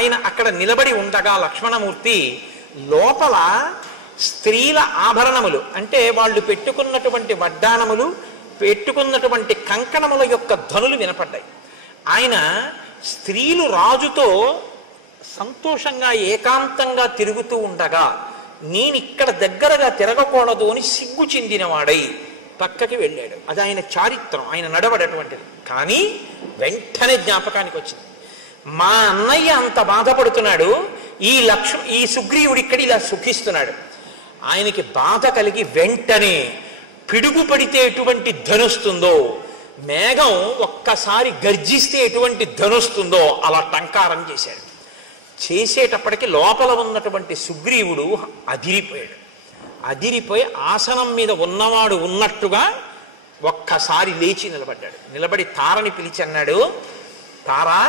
ఆయన అక్కడ నిలబడి ఉండగా లక్ష్మణమూర్తి లోపల స్త్రీల ఆభరణములు అంటే వాళ్ళు పెట్టుకున్నటువంటి వడ్డాణములు, పెట్టుకున్నటువంటి కంకణముల యొక్క ధ్వనులు వినపడ్డాయి. ఆయన స్త్రీలు రాజుతో సంతోషంగా ఏకాంతంగా తిరుగుతూ ఉండగా నేను ఇక్కడ దగ్గరగా తిరగకూడదు అని సిగ్గు చెందినవాడై పక్కకి వెళ్ళాడు. అది ఆయన చారిత్రం, ఆయన నడవడటువంటిది. కానీ వెంటనే జ్ఞాపకానికి వచ్చింది, మా అన్నయ్య అంత బాధపడుతున్నాడు, ఈ సుగ్రీవుడు ఇక్కడ ఇలా సుఖిస్తున్నాడు. ఆయనకి బాధ కలిగి వెంటనే పిడుగు పడితే ఎటువంటి ధనుస్తుందో, మేఘం ఒక్కసారి గర్జిస్తే ఎటువంటి ధనుస్తుందో అలా టంకారం చేశాడు. చేసేటప్పటికి లోపల ఉన్నటువంటి సుగ్రీవుడు అదిరిపోయాడు. అదిరిపోయి ఆసనం మీద ఉన్నవాడు ఉన్నట్టుగా ఒక్కసారి లేచి నిలబడ్డాడు. నిలబడి తారని పిలిచి అన్నాడు, తారా,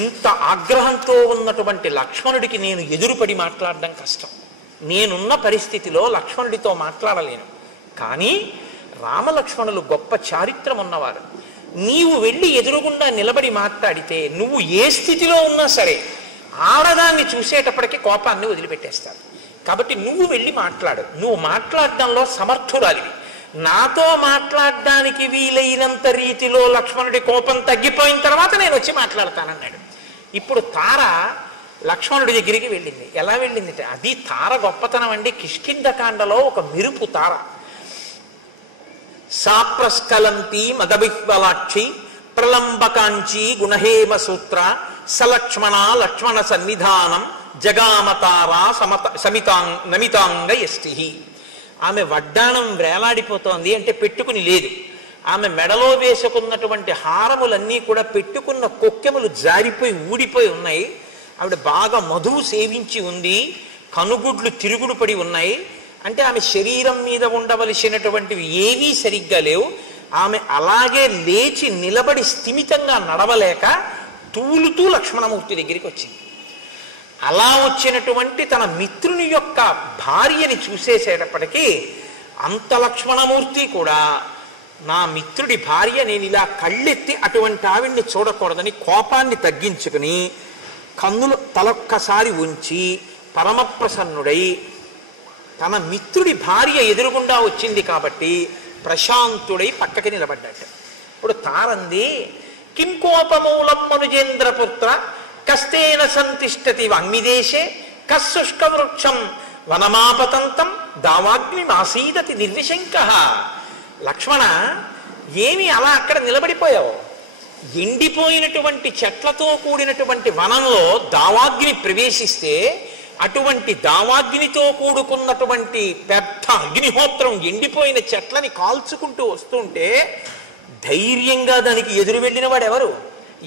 ఇంత ఆగ్రహంతో ఉన్నటువంటి లక్ష్మణుడికి నేను ఎదురుపడి మాట్లాడడం కష్టం. నేనున్న పరిస్థితిలో లక్ష్మణుడితో మాట్లాడలేను. కానీ రామలక్ష్మణులు గొప్ప చారిత్రం ఉన్నవారు. నీవు వెళ్ళి ఎదురుగుండా నిలబడి మాట్లాడితే నువ్వు ఏ స్థితిలో ఉన్నా సరే ఆడదాన్ని చూసేటప్పటికీ కోపాన్ని వదిలిపెట్టేస్తారు. కాబట్టి నువ్వు వెళ్ళి మాట్లాడు. నువ్వు మాట్లాడడంలో సమర్థురాలివి. నాతో మాట్లాడడానికి వీలైనంత రీతిలో లక్ష్మణుడి కోపం తగ్గిపోయిన తర్వాత నేను వచ్చి మాట్లాడతానన్నాడు. ఇప్పుడు తార లక్ష్మణుడి దగ్గరికి వెళ్ళింది. ఎలా వెళ్ళింది? అది తార గొప్పతనం అండి. కిష్కింధకాండలో ఒక మెరుపు తార. సాప్రస్కలంతి మదవిహ్వలాక్షి ప్రలంబకాంచి గుణహేమ సూత్ర సలక్ష్మణ లక్ష్మణ సన్నిధానం జగామతారా నమితాంగ యష్టి. ఆమె వడ్డాణం వేలాడిపోతోంది అంటే పెట్టుకుని లేదు. ఆమె మెడలో వేసుకున్నటువంటి హారములన్నీ కూడా పెట్టుకున్న కొక్కెములు జారిపోయి ఊడిపోయి ఉన్నాయి. ఆవిడ బాగా మధువు సేవించి ఉంది. కనుగుడ్లు తిరుగుడు పడి ఉన్నాయి. అంటే ఆమె శరీరం మీద ఉండవలసినటువంటివి ఏవీ సరిగ్గా లేవు. ఆమె అలాగే లేచి నిలబడి స్థిమితంగా నడవలేక తూలుతూ లక్ష్మణమూర్తి దగ్గరికి వచ్చింది. అలా వచ్చినటువంటి తన మిత్రుని యొక్క భార్యని చూసేసేటప్పటికీ అంత లక్ష్మణమూర్తి కూడా నా మిత్రుడి భార్య, నేను ఇలా కళ్ళెత్తి అటువంటి ఆవిడ్ని చూడకూడదని కోపాన్ని తగ్గించుకుని కన్నులు తలొక్కసారి ఉంచి పరమప్రసన్నుడై తన మిత్రుడి భార్య ఎదురుగుండా వచ్చింది కాబట్టి ప్రశాంతుడై పక్కకి నిలబడ్డాట. ఇప్పుడు తారంది, కిం కోపమూలం మనుజేంద్రపుత్ర కస్తేన సంతిష్టతి వాంగ్మిదేశే కశుష్క వృక్షం వనమాపతంతం దావాగ్ని మాసీదతి నిర్విశంక. లక్ష్మణ, ఏమి అలా అక్కడ నిలబడిపోయావు? ఎండిపోయినటువంటి చెట్లతో కూడినటువంటి వనంలో దావాగ్ని ప్రవేశిస్తే అటువంటి దావాగ్నితో కూడుకున్నటువంటి పెద్ద అగ్నిహోత్రం ఎండిపోయిన చెట్లని కాల్చుకుంటూ వస్తుంటే ధైర్యంగా దానికి ఎదురు వెళ్ళిన వాడు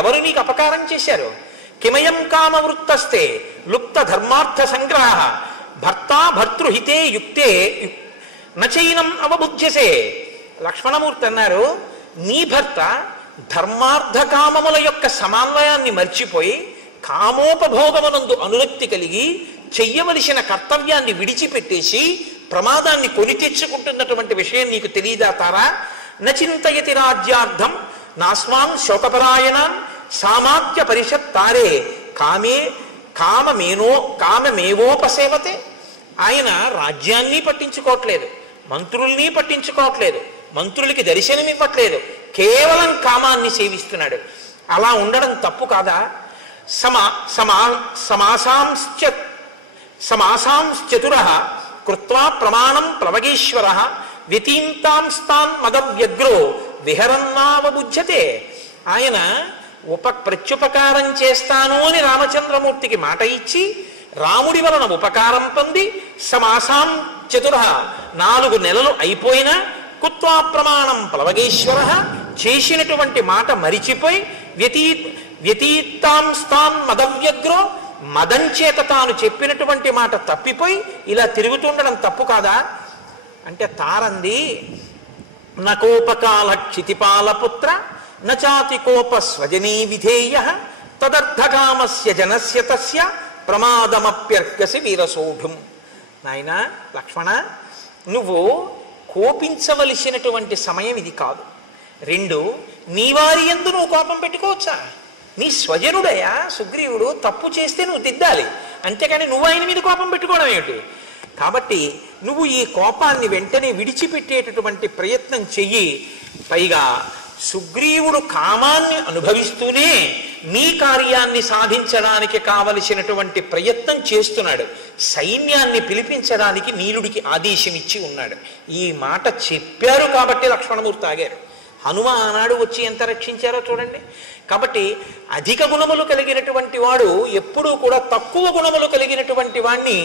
ఎవరు నీకు అపకారం చేశారు? కిమయం కామవృత్తస్తే లుప్త ధర్మార్థ సంగ్రహ భర్త భర్తృహితే యుక్తే నచైనం అవబుధ్యసే. లక్ష్మణమూర్తి అన్నారు, నీ భర్త ధర్మార్థ కామముల యొక్క సమన్వయాన్ని మర్చిపోయి కామోపభోగమునందు అనురక్తి కలిగి చెయ్యవలసిన కర్తవ్యాన్ని విడిచిపెట్టేసి ప్రమాదాన్ని కొని తెచ్చుకుంటున్నటువంటి విషయం నీకు తెలియదా తారా? నచింతయతి రాజ్యార్థం నాస్మాన్ శోకపరాయణాన్ సామాఖ్య పరిషత్ తారే కామమేవోపసేవతే. ఆయన రాజ్యాన్ని పట్టించుకోవట్లేదు, మంత్రుల్ని పట్టించుకోవట్లేదు, మంత్రులకి దర్శనం ఇవ్వట్లేదు, కేవలం కామాన్ని సేవిస్తున్నాడు. అలా ఉండడం తప్పు కాదా? సమాసాంశ్చతుర కృత్వా ప్రమాణం ప్లవగేశ్వర వ్యతీంతాంస్తాన్ మదవ్యగ్రో విహరన్నావబుధ్యతే. ఆయన ప్రత్యుపకారం చేస్తాను అని రామచంద్రమూర్తికి మాట ఇచ్చి రాముడి వలన ఉపకారం పొంది సమాసాం చతుర 4 నెలలు అయిపోయినా కుత్వా ప్రమాణం ప్లవగేశ్వర చేసినటువంటి మాట మరిచిపోయి వ్యతీతాంస్తాన్ మదవ్యగ్రో మదం చేత తాను చెప్పినటువంటి మాట తప్పిపోయి ఇలా తిరుగుతుండడం తప్పు కాదా అంటే తారంది, నకోపకాల క్షితిపాలపుత్ర నచాతి కోప స్వజనీ విధేయ తదర్థకామస్య జనస్య తస్య ప్రమాదమప్యర్కసి వీరసోఢుం. నాయన లక్ష్మణ, నువ్వు కోపించవలసినటువంటి సమయం ఇది కాదు. 2, నీ వారి యందు నువ్వు కోపం పెట్టుకోవచ్చా? నీ స్వజనుడయా సుగ్రీవుడు, తప్పు చేస్తే నువ్వు దిద్దాలి, అంతేకాని నువ్వు ఆయన మీద కోపం పెట్టుకోవడం ఏమిటి? కాబట్టి నువ్వు ఈ కోపాన్ని వెంటనే విడిచిపెట్టేటటువంటి ప్రయత్నం చెయ్యి. పైగా సుగ్రీవుడు కామాన్ని అనుభవిస్తూనే నీ కార్యాన్ని సాధించడానికి కావలసినటువంటి ప్రయత్నం చేస్తున్నాడు. సైన్యాన్ని పిలిపించడానికి నీలుడికి ఆదేశం ఇచ్చి ఉన్నాడు. ఈ మాట చెప్పారు కాబట్టి లక్ష్మణమూర్తి ఆగారు. హనుమ ఆనాడు వచ్చి ఎంత రక్షించారో చూడండి. కాబట్టి అధిక గుణములు కలిగినటువంటి వాడు ఎప్పుడూ కూడా తక్కువ గుణములు కలిగినటువంటి వాడిని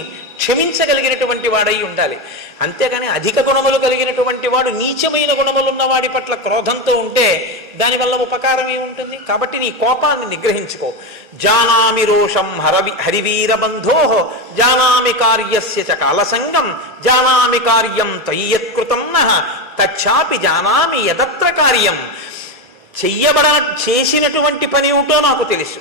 క్షమించగలిగినటువంటి వాడై ఉండాలి. అంతేగాని అధిక గుణములు కలిగినటువంటి వాడు నీచమైన గుణములున్న వాడి పట్ల క్రోధంతో ఉంటే దానివల్ల ఉపకారం ఏముంటుంది? కాబట్టి నీ కోపాన్ని నిగ్రహించుకో. జానామి రోషం హరివీర బంధో జానామి కార్యస్య చ కాలసంగం జానామి కార్యం తయ్యత్కృతం నః తచ్చాపి జానామి యదత్ర కార్యం. చేసినటువంటి పని ఏమిటో నాకు తెలుసు,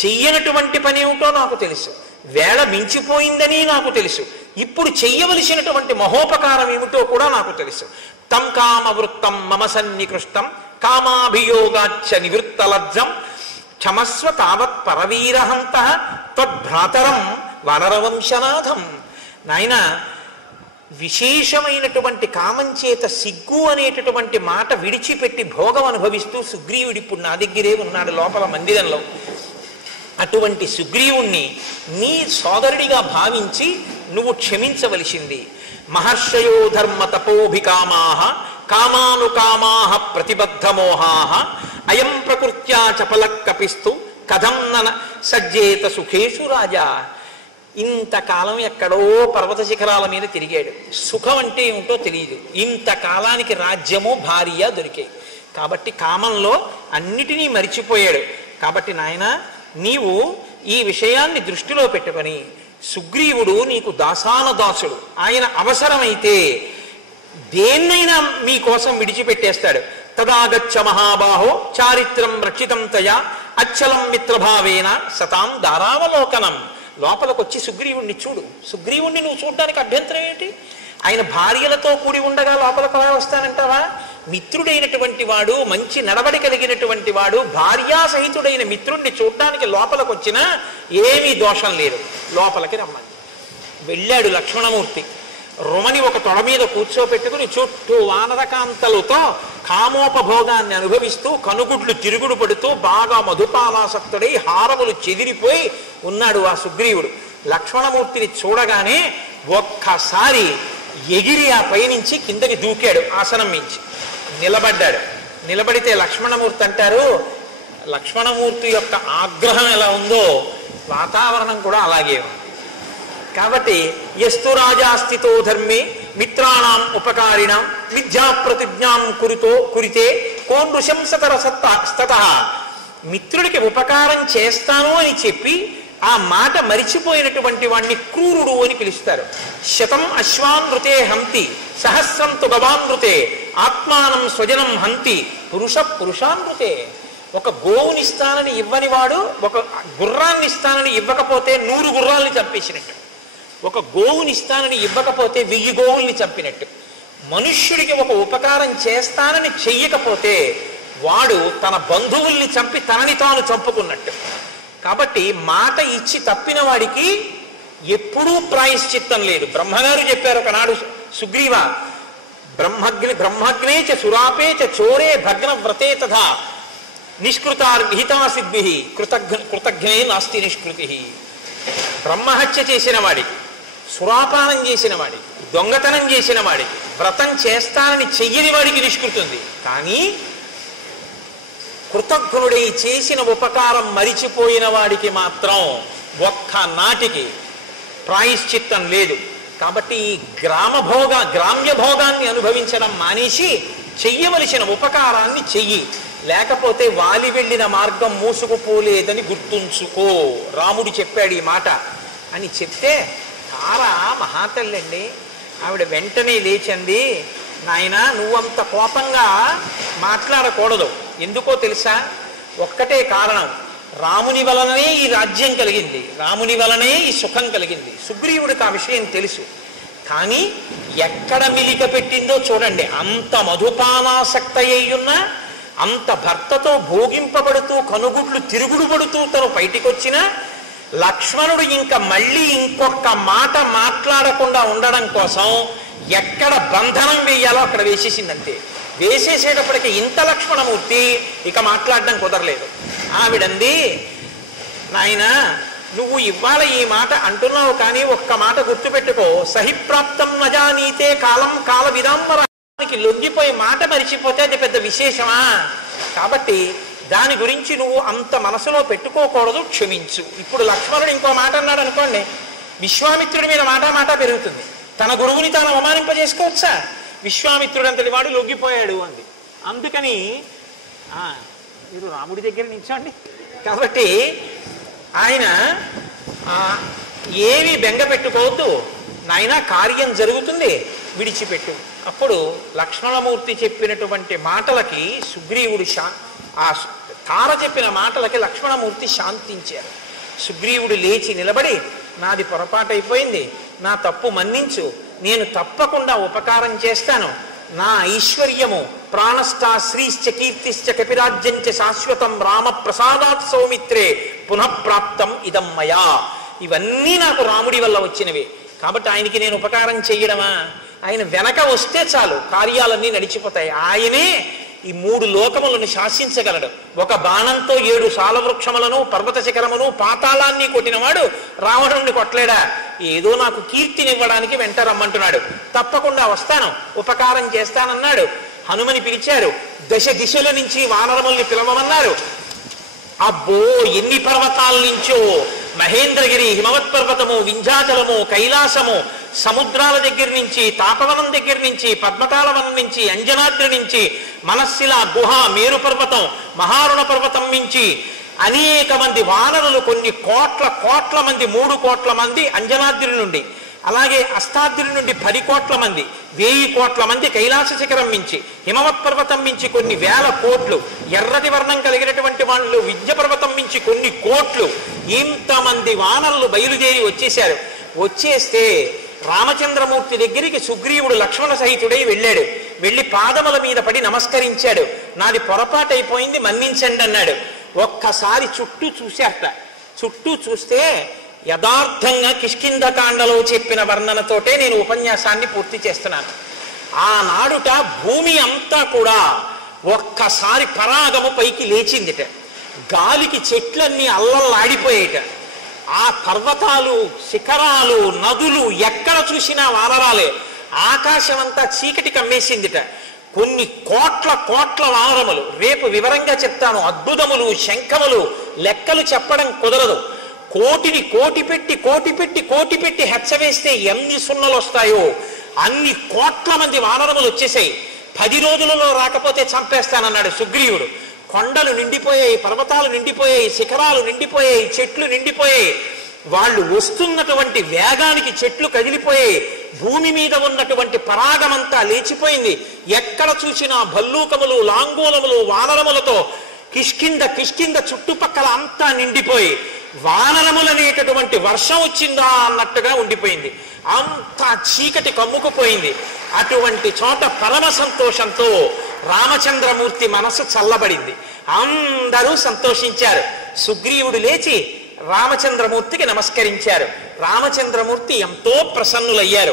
చెయ్యనటువంటి పని ఏమిటో నాకు తెలుసు, వేళ మించిపోయిందని నాకు తెలుసు, ఇప్పుడు చెయ్యవలసినటువంటి మహోపకారం ఏమిటో కూడా నాకు తెలుసు. తం కామవృత్తం మమ సన్నికృష్టం కామాభియోగాచ్చ నివృత్తలజ్జం క్షమస్వ తావత్ పరవీరహంత తద్భ్రాతరం వానరవంశనాథం. నాయన, విశేషమైనటువంటి కామం చేత సిగ్గు అనేటటువంటి మాట విడిచిపెట్టి భోగం అనుభవిస్తూ సుగ్రీవుడు ఇప్పుడు నా దగ్గరే ఉన్నాడు లోపల మందిరంలో. అటువంటి సుగ్రీవుణ్ణి నీ సోదరుడిగా భావించి నువ్వు క్షమించవలసింది. మహర్షయో ధర్మ తపోభికామాః కామానుకామాః ప్రతిబద్ధమోహాః అయం ప్రకృత్యా చపలః కపిస్తు కథం నన సజ్జేత సుఖేషు రాజా. ఇంతకాలం ఎక్కడో పర్వత శిఖరాల మీద తిరిగాడు, సుఖం అంటే ఏమిటో తెలియదు. ఇంతకాలానికి రాజ్యము భార్య దొరికాయి కాబట్టి కామంలో అన్నిటినీ మరిచిపోయాడు. కాబట్టి నాయన, నీవు ఈ విషయాన్ని దృష్టిలో పెట్టుకొని, సుగ్రీవుడు నీకు దాసానదాసుడు, ఆయన అవసరమైతే దేన్నైనా మీకోసం విడిచిపెట్టేస్తాడు. తదాగచ్చ మహాబాహో చారిత్రం రక్షితం తయా అచ్చలం మిత్రభావేన సతాం దారావలోకనం. లోపలికొచ్చి సుగ్రీవుణ్ణి చూడు. సుగ్రీవుణ్ణి నువ్వు చూడడానికి అభ్యంతరం ఏంటి? ఆయన భార్యలతో కూడి ఉండగా లోపలికి అలా వస్తానంటావా? మిత్రుడైనటువంటి వాడు, మంచి నడవడి కలిగినటువంటి వాడు, భార్యాసహితుడైన మిత్రుణ్ణి చూడడానికి లోపలికి వచ్చినా ఏమీ దోషం లేదు. లోపలికి రమ్మని వెళ్ళాడు లక్ష్మణమూర్తి. రుమని ఒక తొడ మీద కూర్చోపెట్టుకుని చుట్టూ వానరకాంతలతో కామోపభోగాన్ని అనుభవిస్తూ కనుగుడ్లు తిరుగుడు పడుతూ బాగా మధుపాలాసక్తుడై హారములు చెదిరిపోయి ఉన్నాడు ఆ సుగ్రీవుడు. లక్ష్మణమూర్తిని చూడగానే ఒక్కసారి ఎగిరి ఆ పైనుంచి కిందకి దూకాడు. ఆసనం మించి నిలబడ్డాడు. నిలబడితే లక్ష్మణమూర్తి అంటారు, లక్ష్మణమూర్తి యొక్క ఆగ్రహం ఎలా ఉందో వాతావరణం కూడా అలాగే ఉంది. కాబట్టి యస్తు రాజాస్థితో ధర్మే మిత్రాణం ఉపకారిణం విద్యా ప్రతిజ్ఞాం కురితే కో నృశంసతర స్తత. మిత్రుడికి ఉపకారం చేస్తాను అని చెప్పి ఆ మాట మరిచిపోయినటువంటి వాణ్ణి క్రూరుడు అని పిలుస్తారు. శతం అశ్వానృతే హంతి సహస్రం తు గవానృతే ఆత్మానం స్వజనం హంతి పురుషానృతే. ఒక గోవునిస్తానని ఇవ్వని వాడు ఒక గుర్రాన్ని ఇస్తానని ఇవ్వకపోతే 100 గుర్రాల్ని చంపేసినట్టు, ఒక గోవునిస్తానని ఇవ్వకపోతే 1000 గోవుల్ని చంపినట్టు. మనుష్యుడికి ఒక ఉపకారం చేస్తానని చెయ్యకపోతే వాడు తన బంధువుల్ని చంపి తనని తాను చంపుకున్నట్టు. కాబట్టి మాట ఇచ్చి తప్పిన వాడికి ఎప్పుడూ ప్రాయశ్చిత్తం లేదు. బ్రహ్మగారు చెప్పారు ఒకనాడు, సుగ్రీవ బ్రహ్మగ్నే చ సురాపే చ చోరే భగ్నవ్రతే తథా నిష్కృతార్ విహితాసిద్భిః కృతజ్ఞే నాస్తి నిష్కృతి. బ్రహ్మహత్య చేసిన వాడికి, సురాపానం చేసిన వాడికి, దొంగతనం చేసిన వాడికి, వ్రతం చేస్తానని చెయ్యని వాడికి నిష్కృతుంది. కానీ కృతజ్ఞుడై చేసిన ఉపకారం మరిచిపోయిన వాడికి మాత్రం ఒక్క నాటికి ప్రాయశ్చిత్తం లేదు. కాబట్టి ఈ గ్రామ్య భోగాన్ని అనుభవించడం మానేసి చెయ్యవలసిన ఉపకారాన్ని చెయ్యి. లేకపోతే వాలి వెళ్ళిన మార్గం మూసుకుపోలేదని గుర్తుంచుకో. రాముడు చెప్పాడు ఈ మాట అని చెప్తే, తారా మహాతల్లండి, ఆవిడ వెంటనే లేచింది. నాయన, నువ్వంత కోపంగా మాట్లాడకూడదు. ఎందుకో తెలుసా? ఒక్కటే కారణం, రాముని వలననే ఈ రాజ్యం కలిగింది, రాముని వలనే ఈ సుఖం కలిగింది. సుగ్రీవుడికి ఆ విషయం తెలుసు. కానీ ఎక్కడ మిలిక పెట్టిందో చూడండి. అంత మధుపానాసక్త అయ్యున్నా అంత భర్తతో భోగింపబడుతూ కనుగుడ్లు తిరుగుడు పడుతూ తను బయటికొచ్చినా లక్ష్మణుడు ఇంకా మళ్ళీ ఇంకొక మాట మాట్లాడకుండా ఉండడం కోసం ఎక్కడ బంధనం వేయాలో అక్కడ వేసేసిందంతే. వేసేసేటప్పటికి ఇంత లక్ష్మణమూర్తి ఇక మాట్లాడడం కుదరలేదు. ఆవిడంది, నాయన నువ్వు ఇవాళ ఈ మాట అంటున్నావు కానీ ఒక్క మాట గుర్తుపెట్టుకో, సహిప్రాప్తం నజానీతే కాలం కాల విదాంబరానికి లొంగిపోయి మాట మరిచిపోతే అది పెద్ద విశేషమా? కాబట్టి దాని గురించి నువ్వు అంత మనసులో పెట్టుకోకూడదు, క్షమించు. ఇప్పుడు లక్ష్మణుడు ఇంకో మాట అన్నాడు అనుకోండి, విశ్వామిత్రుడి మీద మాట పెరుగుతుంది. తన గురువుని తాను అవమానింపజేసుకోవచ్చా? విశ్వామిత్రుడు అంతటి వాడు లొంగిపోయాడు అంది. అందుకని మీరు రాముడి దగ్గర నిల్చోండి. కాబట్టి ఆయన ఏవి బెంగ పెట్టుకోవద్దు నాయన, కార్యం జరుగుతుంది, విడిచిపెట్టు. అప్పుడు లక్ష్మణమూర్తి చెప్పినటువంటి మాటలకి సుగ్రీవుడు ఆ తార చెప్పిన మాటలకి లక్ష్మణమూర్తి శాంతించారు. సుగ్రీవుడు లేచి నిలబడి, నాది పొరపాటైపోయింది, నా తప్పు మన్నించు, నేను తప్పకుండా ఉపకారం చేస్తాను, నా ఐశ్వర్యము ప్రాణస్థా శ్రీశ్చ కీర్తిశ్చ కపిరాజ్యంచ శాశ్వతం రామ ప్రసాదాత్ సౌమిత్రే పునఃప్రాప్తం ఇదం మయా. ఇవన్నీ నాకు రాముడి వల్ల వచ్చినవి. కాబట్టి ఆయనకి నేను ఉపకారం చెయ్యడమా? ఆయన వెనక వస్తే చాలు, కార్యాలన్నీ నడిచిపోతాయి. ఆయనే ఈ 3 లోకములను శాసించగలడు. ఒక బాణంతో 7 సాలవృక్షములను పర్వత శిఖరమును పాతాళాన్ని కొట్టినవాడు రావణుణ్ణి కొట్టలేడా? ఏదో నాకు కీర్తినివ్వడానికి వెంట రమ్మంటున్నాడు, తప్పకుండా వస్తాను, ఉపకారం చేస్తానన్నాడు. హనుమని పిలిచారు, దశ దిశల నుంచి వానరముల్ని పిలవమన్నారు. అబ్బో ఎన్ని పర్వతాల నుంచో, మహేంద్రగిరి, హిమవత్ పర్వతము, వింధ్యాచలము, కైలాసము, సముద్రాల దగ్గర నుంచి, తాపవనం దగ్గర నుంచి, పద్మకాలవనం నుంచి, అంజనాద్రి నుంచి, మనస్సిల గుహ, మేరు పర్వతం, మహారుణ పర్వతం నుంచి అనేక మంది వానరులు, కొన్ని కోట్ల మంది, 3 కోట్ల మంది అంజనాద్రి నుండి, అలాగే అష్టాద్రి నుండి 10 కోట్ల మంది, 1000 కోట్ల మంది కైలాస శిఖరం మించి, హిమవత్ పర్వతం మించి కొన్ని 1000 కోట్లు, ఎర్రటి వర్ణం కలిగినటువంటి వాళ్ళు వింధ్య పర్వతం మించి కొన్ని కోట్లు, ఇంతమంది వానరులు బయలుదేరి వచ్చేశారు. వచ్చేస్తే రామచంద్రమూర్తి దగ్గరికి సుగ్రీవుడు లక్ష్మణ సహితుడై వెళ్ళాడు. వెళ్ళి పాదముల మీద పడి నమస్కరించాడు. నాది పొరపాటైపోయింది, మన్నించండి అన్నాడు. ఒక్కసారి చుట్టూ చూశారట. చుట్టూ చూస్తే యథార్థంగా కిష్కింధకాండలో చెప్పిన వర్ణనతోటే నేను ఉపన్యాసాన్ని పూర్తి చేస్తున్నాను. ఆనాడుట భూమి అంతా కూడా ఒక్కసారి పరాగము పైకి లేచిందిట. గాలికి చెట్లన్నీ అల్లల్లాడిపోయేట. ఆ పర్వతాలు, శిఖరాలు, నదులు ఎక్కడ చూసినా వానరాలే. ఆకాశం అంతా చీకటి కమ్మేసిందిట. కొన్ని కోట్ల వానరములు, రేపు వివరంగా చెప్తాను, అద్భుతములు, శంఖములు, లెక్కలు చెప్పడం కుదరదు. కోటిని కోటి పెట్టి హెచ్చవేస్తే ఎన్ని సున్నలు వస్తాయో అన్ని కోట్ల మంది వానరములు వచ్చేసాయి. 10 రోజులలో రాకపోతే చంపేస్తానన్నాడు సుగ్రీవుడు. కొండలు నిండిపోయాయి, పర్వతాలు నిండిపోయాయి, శిఖరాలు నిండిపోయాయి, చెట్లు నిండిపోయాయి. వాళ్ళు వస్తున్నటువంటి వేగానికి చెట్లు కదిలిపోయాయి. భూమి మీద ఉన్నటువంటి పరాగమంతా లేచిపోయింది. ఎక్కడ చూసినా భల్లూకములు, లాంగూలములు, వానరములతో కిష్కింద చుట్టుపక్కల అంతా నిండిపోయి వానరములనేటటువంటి వర్షం వచ్చిందా అన్నట్టుగా ఉండిపోయింది. అంతా చీకటి కమ్ముకుపోయింది. అటువంటి చోట పరమ సంతోషంతో రామచంద్రమూర్తి మనసు చల్లబడింది. అందరూ సంతోషించారు. సుగ్రీవుడు లేచి రామచంద్రమూర్తికి నమస్కరించారు. రామచంద్రమూర్తి ఎంతో ప్రసన్నులయ్యారు.